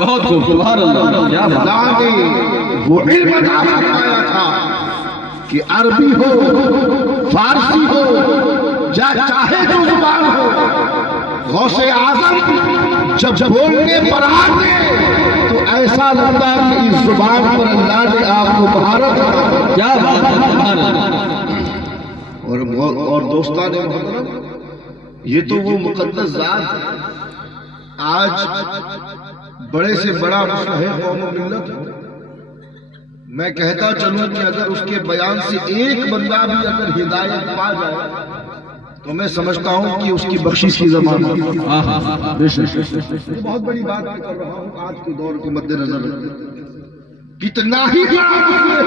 بہت خوب، سبحان اللہ، کیا بات۔ اللہ نے وہ علم عطا فرمایا تھا کہ عربی ہو، فارسی ہو، چاہے جو زبان ہو، غوث اعظم جب بولنے پر آتے تو ایسا لگتا کہ اس زبان پر اللہ نے آپ کو مہارت عطا، کیا بات ہے، سبحان اللہ۔ اور دوستان محترم، یہ تو وہ مقدس ذات ہے، آج بڑے سے بڑا مستحق قوم و ملت ہو، میں کہتا چلوں کہ اگر اس کے بیان سے ایک بندہ بھی اگر ہدایت پا جائے تو میں سمجھتا ہوں کہ اس کی بخشش کی زبان ہے۔ یہ بہت بڑی بات میں کر رہا ہوں آج کے دور کو مد نظر رکھتے، کتنا ہی بڑا مسئلہ ہو،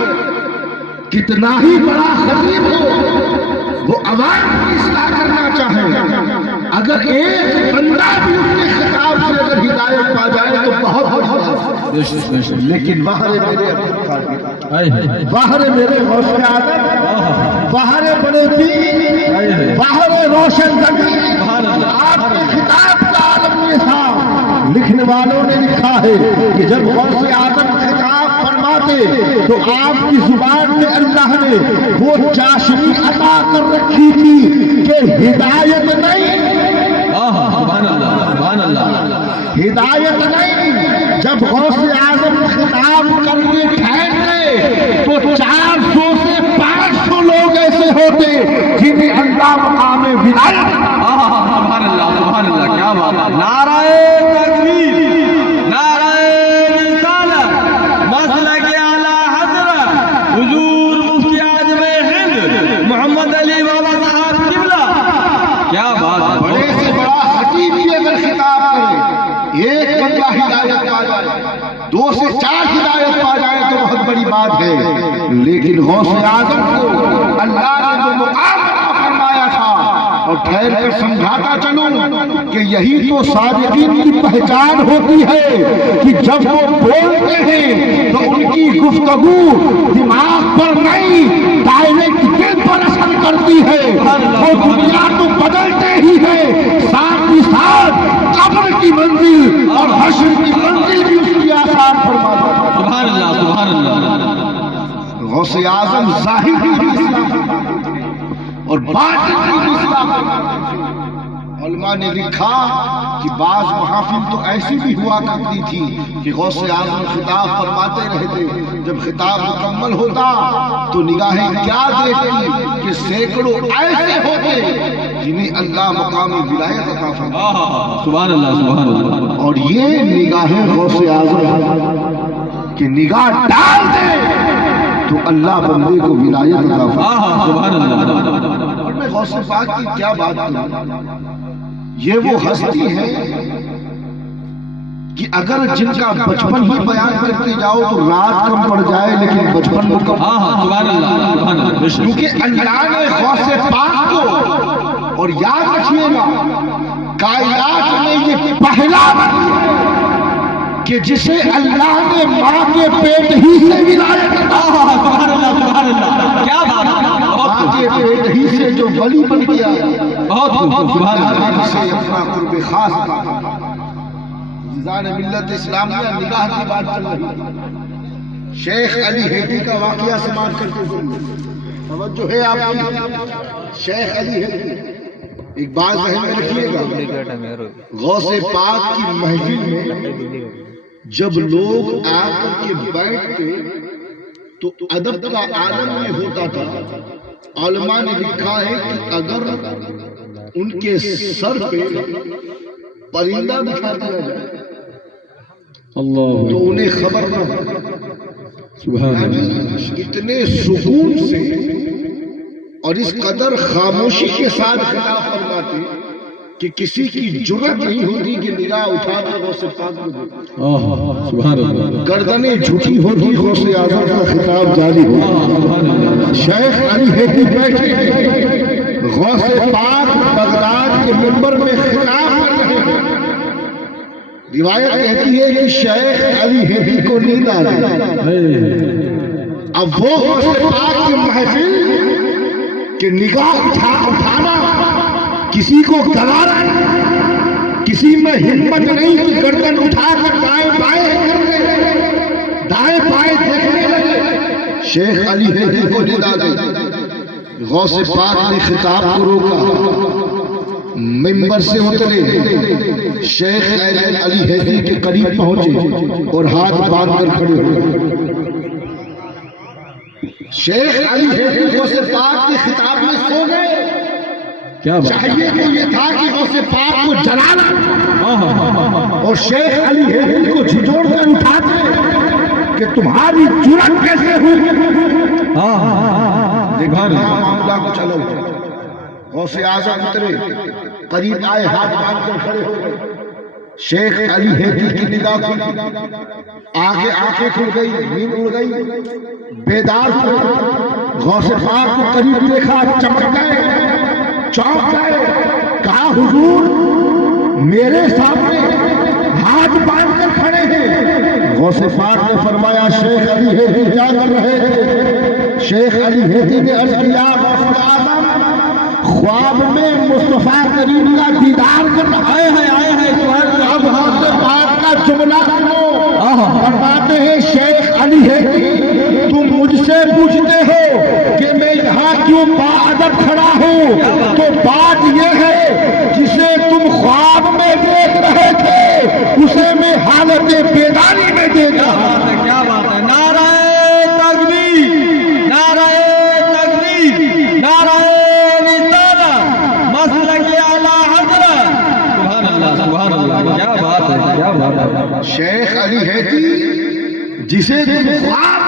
کتنا ہی بڑا خطیب ہو، وہ عوام کی اصلاح کرنا چاہے، اگر ایک بندہ بھی اس کے خطاب سے اگر ہدایت پا جائے تو بہت بڑی بات ہے۔ لیکن باہر میرے باہر میرے غوث اعظم، باہر بڑے پیر، باہر روشن زمین، آپ کے خطاب کا عالم یہ تھا، لکھنے والوں نے لکھا ہے کہ جب غوث اعظم خطاب فرماتے تو آپ کی زبان میں اللہ نے وہ چاشنی عطا کر رکھی تھی کہ ہدایت نہیں، سبحان اللہ، سبحان اللہ، ہدایت نہیں۔ جب غوث اعظم خطاب کرنے ٹھہرتے تو 400 سے 500 لوگ ایسے ہوتے جنہیں اللہ مقام ولایت، سبحان اللہ، سبحان اللہ، کیا بات ہے۔ نعرہ تکبیر، نعرہ رسالت، مسلک اعلی حضرت حضور مفتی اعظم ہند محمد علی بابا صاحب قبلہ، کیا بات ہے۔ بڑے سے بڑا خطیب بھی اگر خطاب کرے، ایک بندہ ہدایت پا جائے، 2 سے 4 ہدایت پا جائے تو بہت بڑی بات ہے، لیکن غوث اعظم کو اللہ نے جو مقام عطا فرمایا تھا، اور ٹھہر کر سمجھاتا چلوں کہ یہی تو صادقین کی پہچان ہوتی ہے کہ جب وہ بولتے ہیں تو ان کی گفتگو دماغ پر نہیں ڈائریکٹ دل پر اثر کرتی ہے، وہ دنیا تو بدلتے ہی ہے، ساتھ ہی ساتھ قبر کی منزل اور حشر کی منزل بھی اس کی آسان فرماتا ہے۔ سبحان اللہ، سبحان اللہ۔ غوث اعظم ظاہر کی اصلاح اور باطن کی اصلاح۔ علماء نے لکھا کہ بعض محافل تو ایسی بھی ہوا کرتی تھی کہ غوث اعظم خطاب فرماتے رہتے، جب خطاب مکمل ہوتا تو نگاہیں کیا دیکھتی کہ سینکڑوں ایسے ہوتے جنہیں اللہ مقام ولایت عطا فرماتا۔ سبحان اللہ، سبحان اللہ۔ اور یہ نگاہیں غوث اعظم کہ نگاہ ڈال دے تو اللہ بندے کو ولایت عطا فرماتا۔ سبحان اللہ۔ اور میں غوث پاک کی کیا بات کروں، یہ وہ ہستی ہے کہ اگر جن کا بچپن ہی بیان کرتے جاؤ تو رات کم پڑ جائے لیکن بچپن میں کم۔ سبحان اللہ، سبحان اللہ۔ کیونکہ اللہ نے غوث پاک کو، اور یاد رکھیے گا کائنات میں یہ پہلا کہ جسے اللہ نے ماں کے پیٹ ہی سے ولایت عطا، سبحان اللہ، سبحان اللہ، کیا بات ہے۔ ماں کے پیٹ ہی سے جو ولی بن گیا، بہت خوب، سبحان اللہ۔ سے اپنا قرب خاص عطا فرمایا۔ عزیزان ملت اسلامیہ، نگاہ کی بات چل رہی ہے، شیخ علی ہیدی کا واقعہ سماعت کرتے ہوئے توجہ ہے آپ کی۔ شیخ علی ہیدی، ایک بات ذہن میں رکھیے گا، غوث پاک کی محفل میں جب لوگ آ کر کے بیٹھتے تو ادب کا عالم میں ہوتا تھا۔ علماء نے لکھا ہے کہ اگر ان کے سر پہ پرندہ بٹھا دیا جائے تو انہیں خبر نہ ہو، یعنی اتنے سکون سے اور اس قدر خاموشی کے ساتھ خطاب فرماتے کہ کسی کی جرأت نہیں ہوتی کہ نگاہ اٹھا کر غوث پاک کو دیکھے، گردنیں جھکی ہوتی، غوث اعظم کا خطاب جاری ہو۔ شیخ علی ہیدی بیٹھے، غوث پاک بغداد کے منبر میں خطاب کر رہے ہیں۔ روایت کہتی ہے کہ شیخ علی ہیدی کو نیند آ گئی، اب وہ غوث پاک کی محفل کہ نگاہ اٹھانا کسی کو گوارا نہیں، کسی میں ہمت نہیں کہ گردن اٹھا کر دائیں بائیں کرنے دائیں بائیں دیکھنے لگے. شیخ علی حیدری کو ندا دی. غوث پاک نے خطاب کو روکا, ممبر سے اترے, شیخ علی حیدری کے قریب پہنچے اور ہاتھ باندھ کر کھڑے ہوئے. شیخ علی حیدری غوث پاک کے خطاب میں سو گئے. چاہیے تو یہ تھا کہ غوث پاک کو جلانا اور شیخ علی حیدری کو جھنجھوڑ کر اٹھاتے کہ تمہاری جرأت کیسے ہوئی. معاملہ کو چلو. غوث اعظم اترے, قریب آئے, ہاتھ باندھ کر کھڑے ہو گئے. شیخ علی حیدری کی نگاہ کھلی, آگے آنکھیں کھل گئی, نیند اڑ گئی, بیدار ہوئے. غوث پاک کو قریب دیکھا, چمک گئے, چونک گئے. کہا حضور میرے سامنے ہاتھ باندھ کر کھڑے ہیں. غوث پاک نے فرمایا شیخ علی حیدری کیا کر رہے تھے؟ شیخ علی حیدری نے عرض کیا غوث اعظم خواب میں مصطفیٰ کریم کا دیدار کر رہے ہیں. اب غوث پاک کا جملہ سنو. فرماتے ہیں شیخ علی حیدری تم مجھ سے پوچھتے ہو کہ میں یہاں کیوں باادب کھڑا ہوں, تو بات یہ ہے جسے تم خواب میں دیکھ رہے تھے اسے میں حالت بیداری میں دیکھ رہا ہوں. کیا بات ہے. نعرہ تکبیر, نعرہ تکبیر, نعرہ رسالہ, مسلک اعلی حضرت. سبحان اللہ, سبحان اللہ. کیا بات ہے, کیا بات ہے. شیخ علی حیدری جسے تم خواب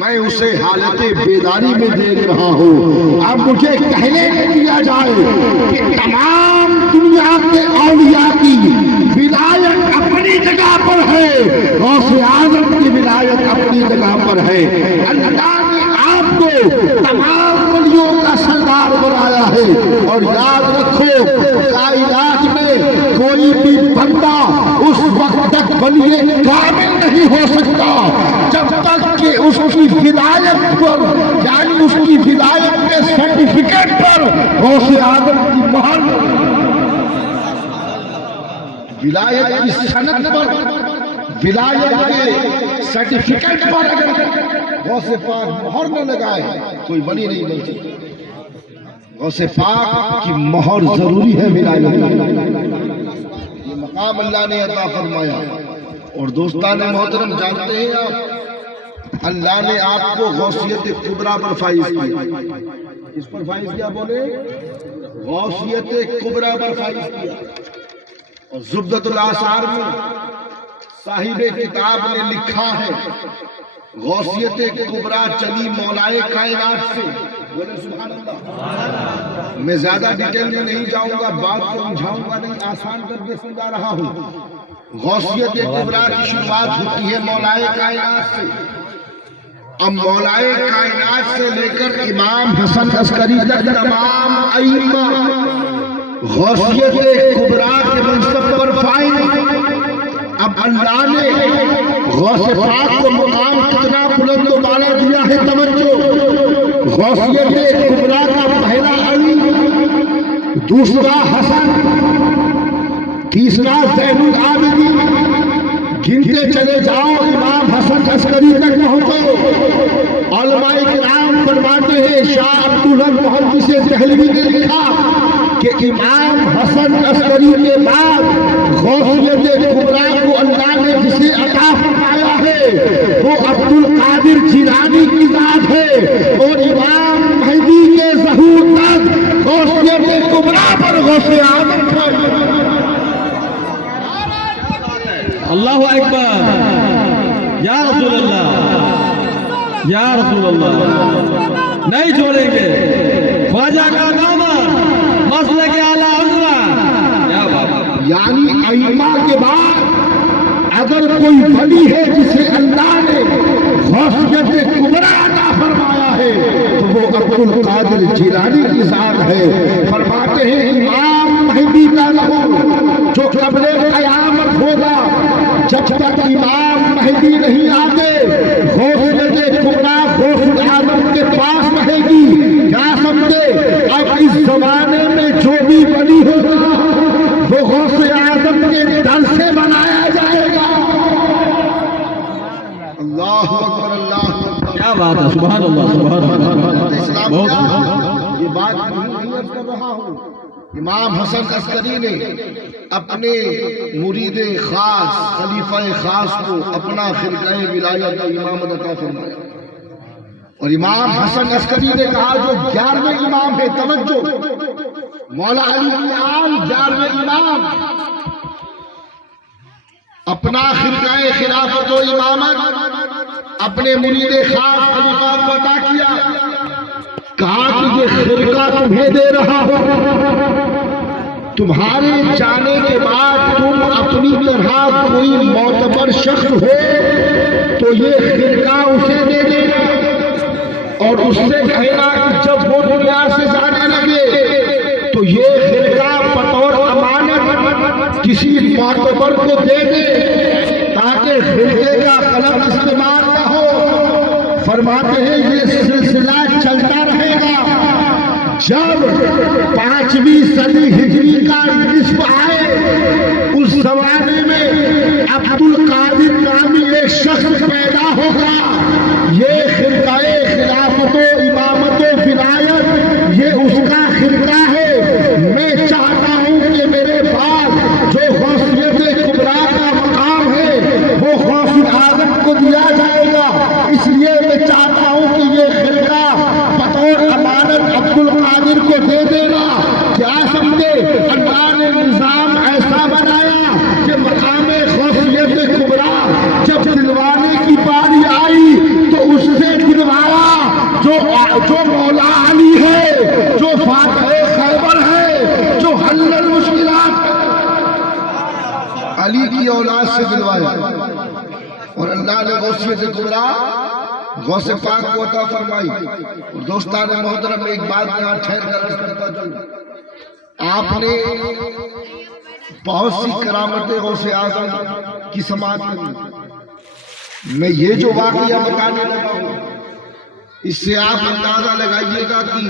میں اسے حالت بیداری میں دیکھ رہا ہوں. اب مجھے کہنے دیا جائے کہ تمام دنیا کے اولیاء کی ولایت اپنی جگہ پر ہے, غوث اعظم کی ولایت اپنی جگہ پر ہے. اللہ نے آپ کو تمام ولیوں کا سردار بنایا ہے. اور یاد رکھو کائنات میں کوئی بھی بندہ اس وقت تک ولی کامل نہیں ہو سکتا جب تک کہ اس کی ولایت پر, یعنی اس کی ولایت کے سرٹیفکیٹ پر غوث اعظم کی مہر, ولایت کی سند پر, ولایت کے سرٹیفکیٹ پر اگر غوث پاک مہر نہ لگائے کوئی ولی نہیں بن سکتا. غوث پاک کی مہر ضروری ہے ولایت. یہ مقام اللہ نے عطا فرمایا. اور دوستان محترم جانتے ہیں آپ اللہ نے آپ کو غوثیت کبریٰ پر فائز کیا. اس پر فائز کیا بولے؟ غوثیت کبریٰ پر فائز کیا. اور زبدۃ الاثار میں صاحب کتاب نے لکھا ہے غوثیت کبریٰ چلی مولائے کائنات سے. بولے سبحان اللہ. میں زیادہ ڈیٹیل میں نہیں جاؤں گا, بات کو سمجھاؤں گا نہیں, آسان کر کے سمجھا رہا ہوں. غوثیت کبریٰ کی شروعات ہوتی ہے مولائے کائنات سے. اب مولائے کائنات سے لے کر امام حسن عسکری تک تمام ائمہ غوثیت کبریٰ کے منصب پر فائز. اب اللہ نے غوث پاک کو مقام کتنا بلند و بالا دیا ہے. توجہ, غوثیت کبریٰ کا پہلا علی, دوسرا حسن, تیسرا زین العابدین, گنتے چلے جاؤ امام حسن عسکری تک پہنچو. علماء کرام فرماتے ہیں, شاہ عبدالحق محدث دہلوی نے لکھا کہ امام حسن عسکری کے بعد غوثیت کبریٰ کو اللہ نے جسے عطا فرمایا ہے وہ عبد القادر جیلانی کی ذات ہے. اور امام مہدی کے ظہور تک غوثیت کبریٰ پر غوث اعظم تھا. اللہ اکبر. یا رسول اللہ, یا رسول اللہ, نہیں چھوڑیں گے خواجہ کا دامن, مسلک اعلی حضرت. کیا بات. یعنی ائمہ کے بعد اگر کوئی ولی ہے جسے اللہ نے غوثیت کبریٰ عطا فرمایا ہے تو وہ عبد القادر جیلانی کی ذات ہے. فرماتے ہیں امام مہدی کا ظہور جو قبل قیامت ہوگا, جب تک امام مہدی نہیں آتے غوثیت کبریٰ غوث اعظم کے پاس رہے گی. کیا سمجھے؟ اب اس زمانے میں جو بھی ولی ہوگا غوث اعظم کے در سے بنایا جائے گا۔ اللہ اکبر، اللہ اکبر، کیا بات ہے، سبحان اللہ، سبحان اللہ، اسلام بہت کیا سبحان۔ یہ بات نہیں عرض کر رہا ہوں، امام حسن عسکری نے اپنے مرید خاص خلیفہ خاص کو اپنا خرقہ ولایت و امامت عطا فرمایا، اور امام حسن عسکری نے کہا جو 11ویں امام ہے، توجہ، مولا علی بن آل 11ویں امام، اپنا خرقہ خلافت و امامت اپنے مرید خاص خلیفہ کو عطا کیا، کہا کہ یہ خرقہ تمہیں دے رہا ہوں، تمہارے جانے کے بعد تم اپنی طرح کوئی معتبر شخص ہو تو یہ خرقہ اسے دے دینا، اور اس سے کہنا کہ جب وہ دنیا سے جانے لگے تو یہ خرقہ بطور امانت کسی معتبر کو دے دے تاکہ خرقے کا قلم استعمال نہ ہو۔ فرماتے ہیں یہ سلسلہ چلتا رہے گا، جب 5ویں صدی ہجری کا نصف آئے اس زمانے میں عبد القادر نامی ایک شخص پیدا ہوگا، یہ خرقہ خلافت و امامت و ولایت یہ اس کا خرقہ ہے۔ میں چاہتا ہوں کہ میرے بعد جو غوثیت کبریٰ کا مقام ہے وہ غوث اعظم کو دیا جائے گا، اس لیے میں چاہتا ہوں کہ یہ خرقہ بطور امانت عبد القادر کو دے دینا۔ کیا سمجھے، اللہ نے نظام ایسا بنایا کہ مقام غوثیت کبریٰ جب دلوانے کی باری آئی تو اس سے دلوایا جو مولا علی ہے، جو فاتح خیبر ہے، جو حل المشکلات علی کی اولاد سے دلوایا، اور اللہ نے غوثیت کبریٰ غوث پاک کو عطا فرمائی۔ اور دوستان محترم، ایک بات یہاں ٹھہر کر عرض کرتا چلوں، آپ نے بہت سی کرامتیں غوث اعظم کی سماعت کی، میں یہ جو واقعہ بتانے لگا ہوں اس سے آپ اندازہ لگائیے گا کہ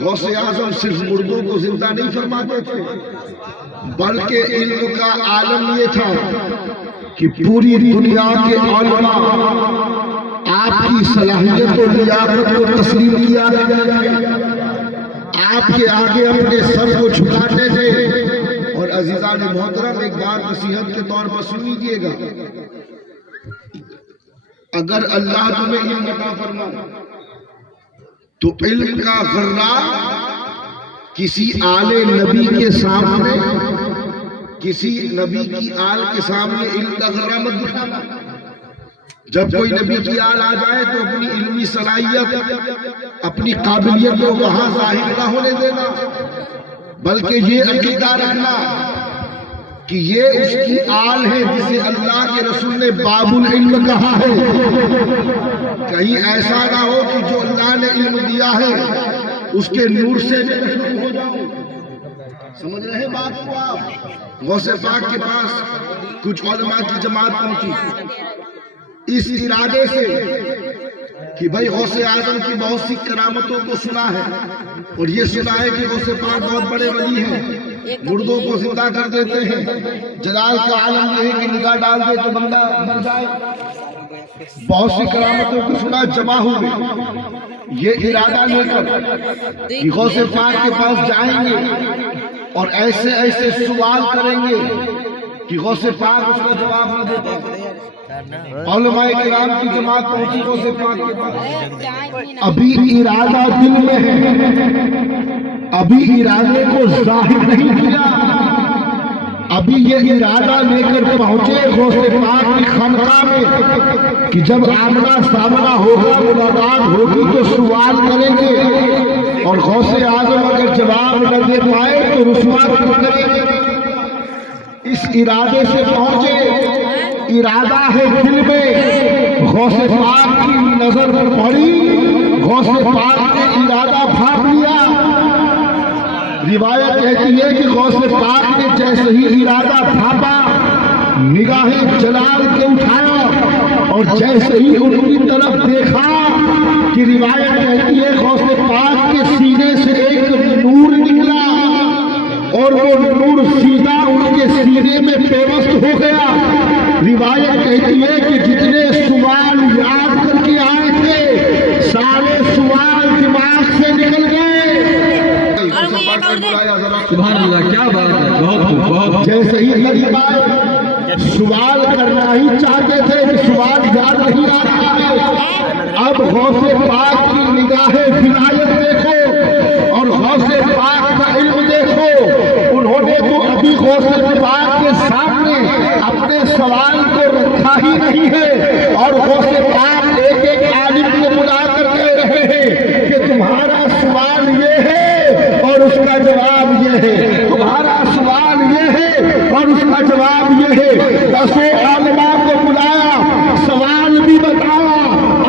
غوث اعظم صرف مردوں کو زندہ نہیں فرماتے تھے، بلکہ علم کا عالم یہ تھا کہ پوری دنیا کے علماء آپ کی صلاحیت و لیاقت کو تسلیم کیا، آپ کے آگے اپنے سر کو جھکاتے تھے۔ اور عزیزان محترم، ایک بات نصیحت کے طور پر سن لیجیے گا، اگر اللہ تمہیں علم عطا فرمائے تو علم کا غرہ کسی آل نبی کے سامنے، کسی نبی کی آل کے سامنے علم کا غرہ مت دکھانا۔ جب کوئی نبی کی آل آ جائے تو اپنی علمی صلاحیت، اپنی قابلیت کو وہاں ظاہر نہ ہونے دینا، بلکہ یہ عقیدہ رکھنا کہ یہ اس کی آل ہے جسے اللہ کے رسول نے باب العلم کہا ہے۔ کہیں ایسا نہ ہو کہ جو اللہ نے علم دیا ہے اس کے نور سے میں محروم ہو جاؤں۔ سمجھ رہے ہیں بات کو آپ؟ غوث پاک کے پاس کچھ علماء کی جماعت پہنچی اس ارادے سے کہ بھائی غوث اعظم کی بہت سی کرامتوں کو سنا ہے، اور یہ سنا ہے کہ غوث پاک بہت بڑے ولی ہیں، مردوں کو زندہ کر دیتے ہیں، جلال کا عالم یہ ہے کہ نگاہ ڈال دے تو بندہ مر جائے۔ بہت سی کرامتوں کو سنا، جمع ہوئے، یہ ارادہ لے کر کہ غوث پاک کے پاس جائیں گے اور ایسے ایسے سوال کریں گے کہ غوث پاک اس کا جواب نہ دیتے۔ علماء کرام کی جماعت پہنچی غوث پاک کے پاس، ابھی ارادہ دل میں ہے، ابھی ارادے کو ظاہر نہیں کیا، ابھی یہ ارادہ لے کر پہنچے غوث پاک کی خانقاہ میں کہ جب آمنا سامنا ہوگا، ملاقات ہوگی تو سوال کریں گے، اور غوث اعظم اگر جواب نہ دے پائے تو رسوا کیوں کریں گے۔ اس ارادے سے پہنچے، ارادہ ہے دل میں، غوث پاک کی نظر پڑی، غوث پاک نے ارادہ بھاپ لیا۔ روایت کہتی ہے کہ غوث پاک نے جیسے ہی ارادہ بھاپا، نگاہیں جلال کے اٹھایا، اور جیسے ہی ان کی طرف دیکھا کہ روایت کہتی ہے غوث پاک کے سینے سے ایک نور نکلا، اور وہ نور سیدھا ان کے سینے میں پیوست ہو گیا. روایت کہتی ہے کہ جتنے سوال یاد کر کے آئے تھے سارے سوال دماغ سے نکل گئے. سبحان اللہ، کیا بات ہے، بہت خوب، بہت خوب. جیسے ہی قریب آئے سوال کرنا ہی چاہتے تھے کہ سوال یاد نہیں آ رہا ہے. اب غوث پاک کی نگاہ عنایت دیکھو اور غوث پاک کا علم دیکھو. انہوں نے تو ابھی غوث پاک کے سامنے اپنے سوال کو رکھا ہی نہیں ہے اور غوث پاک ایک ایک عالم کو بلا کر کہہ رہے ہیں کہ تمہارا سوال یہ ہے اور اس کا جواب یہ ہے، تمہارا سوال یہ ہے اور اس کا جواب یہ ہے. 10 علماء کو بلایا، سوال بھی بتایا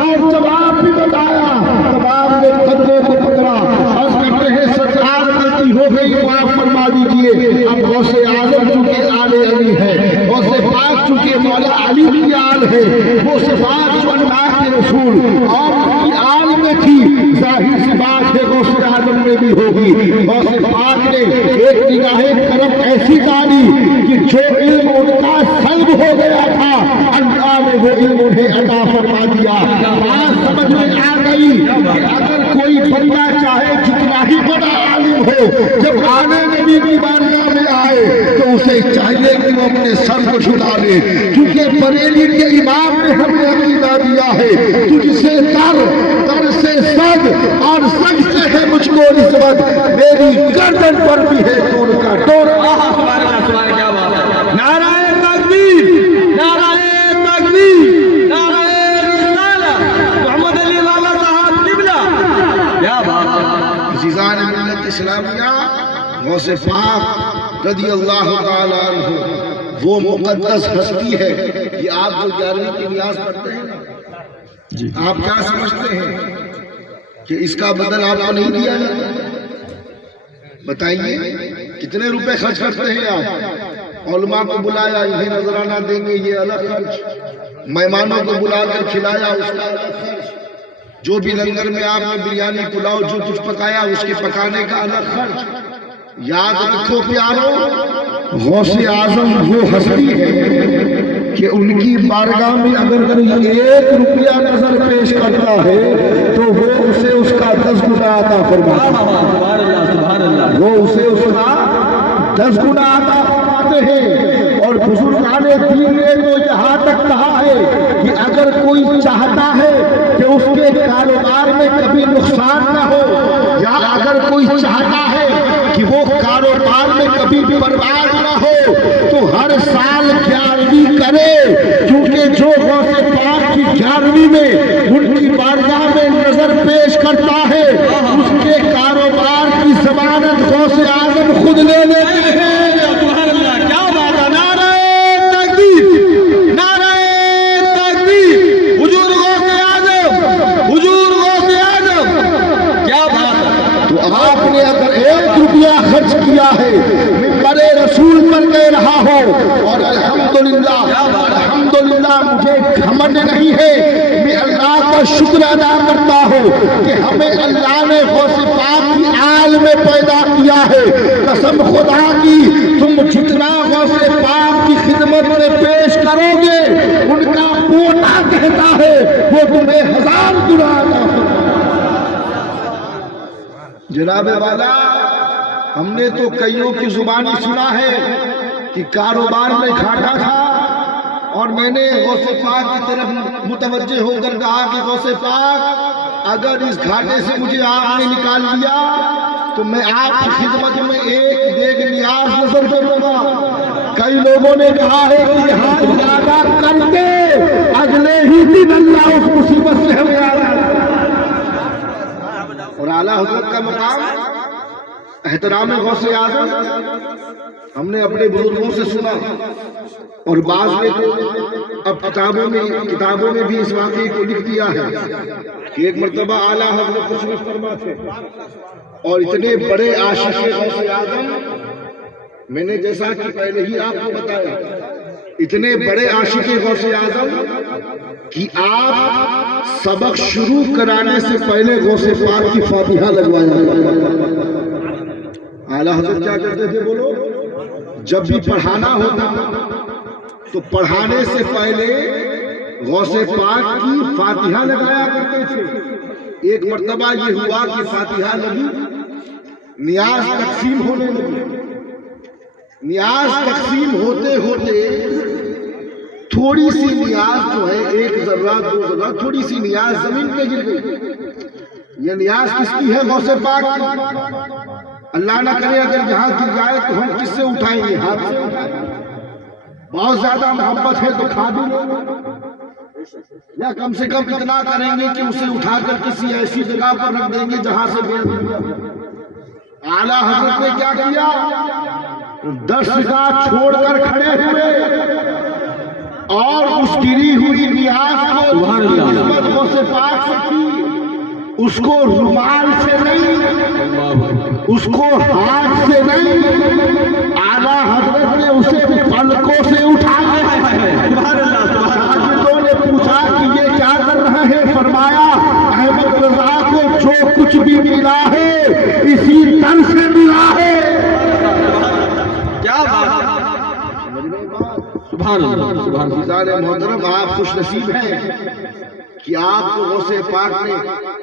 اور جواب بھی بتایا. تمام نے قدموں کو پکڑا. عرض کرتے ہیں سرکار غلطی ہو گئی، معاف فرما دیجیے. اب غوث اعظم چونکہ آل علی ہے، غوث پاک چونکہ مولا علی کی آل ہے، وہ صفات جو اللہ کے رسول اور ان کی آل میں تھی، ظاہر سی بات ہے غوث اعظم میں بھی ہوگی. غوث پاک نے ایک نگاہ کرم ایسی ڈالی کہ جو علم ان کا سلب ہو گیا تھا اللہ نے وہ علم انہیں عطا فرما دیا. بات سمجھ میں آ گئی کہ اگر کوئی بندہ چاہے جتنا ہی بڑا عالم ہو، جب آنے نبی کی بارگاہ میں آئے تو اسے چاہیے کہ وہ اپنے سر کو جھکا لے، کیونکہ بریلی کے امام نے ہمیں عقیدہ دیا ہے تجھ سے در سے سگ اور سگ سے ہے مجھ کو نسبت، میری گردن پر بھی ہے ٹور کا ٹور. سبحان اللہ، سبحان اللہ، کیا بات ہے. نعرہ تکبیر، نعرہ تکبیر، نعرہ رسالت، محمد علی والا صاحب قبلہ. کیا بات ہے. عزیزان ملت اسلامیہ، غوث پاک رضی اللہ تعالیٰ عنہ وہ مقدس ہستی ہے. یہ آپ جو 11ویں کی نیاز پڑھتے ہیں نا، آپ کیا سمجھتے ہیں کہ اس کا بدل آپ کو نہیں دیا جاتا؟ بتائیے کتنے روپے خرچ کرتے ہیں آپ؟ علماء کو بلایا، انہیں نذرانہ دیں گے، یہ الگ خرچ. مہمانوں کو بلا کر کھلایا، اس کا الگ خرچ. جو بھی لنگر میں آپ نے بریانی پلاؤ جو کچھ پکایا اس کے پکانے کا الگ خرچ. یاد رکھو پیارو، غوث اعظم وہ ہستی ہے کہ ان کی بارگاہ میں اگر کوئی 1 روپیہ نظر پیش کرتا ہے تو وہ اسے اس کا 10 گنا عطا فرماتا ہے. سبحان اللہ، سبحان اللہ. وہ اسے اس کا 10 گنا عطا فرماتے ہیں. اور بزرگان دین نے تو یہاں تک کہا ہے کہ اگر کوئی چاہتا ہے کہ اس کے کاروبار میں کبھی نقصان نہ ہو، یا اگر کوئی چاہتا ہے کہ وہ کاروبار میں کبھی برباد نہ ہو، تو ہر سال 11ویں کرے. کیونکہ جو غوث پاک کی 11ویں میں ان کی بارگاہ میں نظر پیش کرتا ہے اس کے کاروبار کی ضمانت غوث اعظم خود لے لیتے ہیں. سبحان اللہ، کیا بات ہے. نعرہ تکبیر، نعرہ تکبیر، حضور غوث اعظم، حضور غوث اعظم. کیا بات ہے. تو آپ نے اگر 1 روپیہ خرچ کیا ہے ممبر رسول پر دے رہا ہو، اور الحمدللہ مجھے گھمنڈ نہیں ہے، میں اللہ کا شکر ادا کرتا ہوں کہ ہمیں اللہ نے غوث پاک کی آل میں پیدا کیا ہے. قسم خدا کی تم جتنا غوث پاک کی خدمت میں پیش کرو گے ان کا پوتا کہتا ہے وہ تمہیں 1000 گنا عطا فرمائے. جناب والا، ہم نے تو کئیوں کی زبانی سنا ہے کہ کاروبار میں گھاٹا تھا، اور میں نے غوث پاک کی طرف متوجہ ہو کر کہا کہ غوث پاک اگر اس گھاٹے سے مجھے آپ نے نکال دیا تو میں آپ کی خدمت میں 1 دیگ نیاز نظر کروں گا. کئی لوگوں نے کہا ہے کہ یہاں ارادہ کر کے اگلے ہی دن اللہ اس مصیبت سے ہمیں آ رہا ہے. اور اعلیٰ حضرت کا مقام احترام غوث اعظم ہم نے اپنے بزرگوں سے سنا، اور بعض نے تو اب کتابوں میں بھی اس واقعے کو لکھ دیا ہے کہ ایک مرتبہ اعلیٰ حضرت تشریف فرما تھے اور اتنے بڑے عاشق غوث اعظم، میں نے جیسا کہ پہلے ہی آپ کو بتایا، اتنے بڑے عاشق غوث اعظم کہ آپ سبق شروع کرانے سے پہلے غوث پاک کی فاتحہ لگوایا. اعلیٰ حضرت کیا کرتے تھے بولو؟ جب بھی پڑھانا ہوتا تو پڑھانے سے پہلے غوث پاک کی فاتحہ لگایا کرتے تھے. ایک مرتبہ یہ ہوا کہ فاتحہ لگی, نیاز تقسیم ہونے لگی. نیاز تقسیم ہوتے ہوتے تھوڑی سی نیاز جو ہے, ایک ذرہ دو ذرہ, تھوڑی سی نیاز زمین پہ گر گئی. یہ نیاز کس کی ہے؟ غوث پاک کی. اللہ نہ کرے اگر یہاں گر جائے تو ہم کس سے اٹھائیں گے؟ ہاتھ سے اٹھائیں گے. بہت زیادہ محبت ہے تو کھا بھی لیں گے, یا کم سے کم اتنا کریں گے کہ اسے اٹھا کر کسی ایسی جگہ پر رکھ دیں گے جہاں سے بے اعلیٰ حضرت نے کیا کیا؟ درسگاہ چھوڑ کر کھڑے ہوئے اور اس گری ہوئی نیاز کو نسبت غوث پاک سے کی. اس کو رومال سے نہیں, اس کو ہاتھ سے نہیں, اعلیٰ حضرت نے اسے پلکوں سے اٹھایا. شاگردوں نے پوچھا کہ یہ کیا کر رہا ہے؟ فرمایا احمد رضا کو جو کچھ بھی ملا ہے اسی تن سے ملا ہے. کیا بات ہے, سبحان اللہ سبحان اللہ. محترم, آپ خوش نصیب ہیں کہ آپ کو غوث پاک نے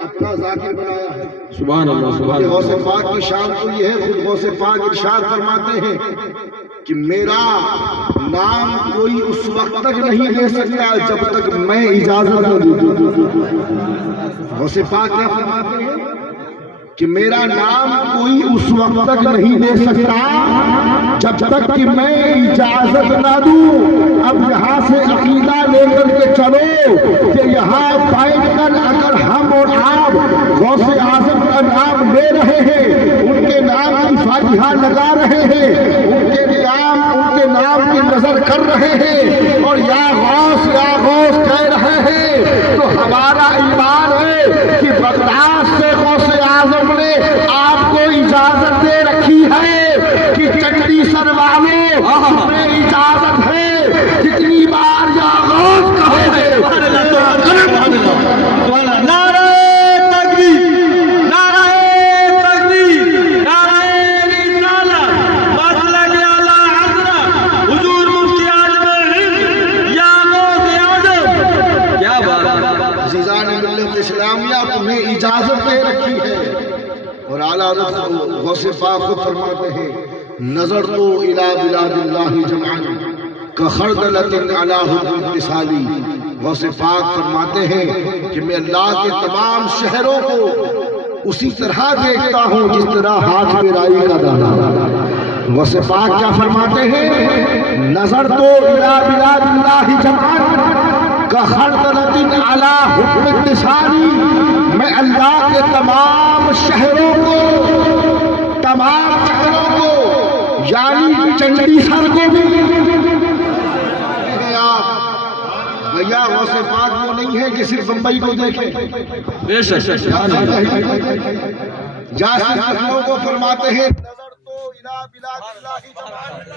اپنا ذاکر بنایا ہے. سبحان اللہ سبحان اللہ. غوث پاک کی شان تو یہ ہے, خود غوث پاک ارشاد فرماتے ہیں کہ میرا نام کوئی اس وقت تک نہیں لے سکتا جب تک میں اجازت نہ دوں. غوث پاک کیا فرماتے ہیں کہ میرا نام کوئی اس وقت تک نہیں لے سکتا جب تک کہ میں اجازت نہ دوں. اب یہاں سے عقیدہ لے کر کے چلو کہ یہاں بیٹھ کر اگر ہم اور آپ غوث اعظم کا نام لے رہے ہیں, ان کے نام کی فاتحہ لگا رہے ہیں, ان کے نام کی نظر کر رہے ہیں اور یا غوث کہہ رہے ہیں, تو ہمارا ایمان ہے کہ بغداد سے غوث اعظم نے آپ کو اجازت دے رکھی ہے کہ چنڈی سر والوں ہمیں اجازت ہے جتنی بار یا غوث کہو گے. نعرہ تکبیر, نعرہ تکبیر, نعرہ رسالت, مسلک اعلیٰ حضرت حضور مفتی اعظم ہند یا غوث اعظم. کیا بات ہے. عزیزان ملت اسلامیہ, تمہیں اجازت دے رکھی ہے. اور اعلیٰ حضرت غوث پاک خود فرماتے ہیں نظر تو الی بلاد اللہ جمعا کخردلۃ علی حب اتصالی. غوث پاک فرماتے ہیں کہ میں اللہ کے تمام شہروں کو اسی طرح دیکھتا ہوں جس طرح ہاتھ میں رائی کا دانہ. غوث پاک کیا فرماتے ہیں نظر تو الی بلاد اللہ جمعا کخردلۃ علی حب اتصالی. میں اللہ کے تمام شہروں کو, تمام شہروں کو یعنی چنڈی سر کو بھی. بھیا غوث پاک وہ نہیں ہے کہ صرف بمبئی کو دیکھیں, بے شک جا لوگوں کو فرماتے ہیں نظر تو الی بلاد اللہ جمعا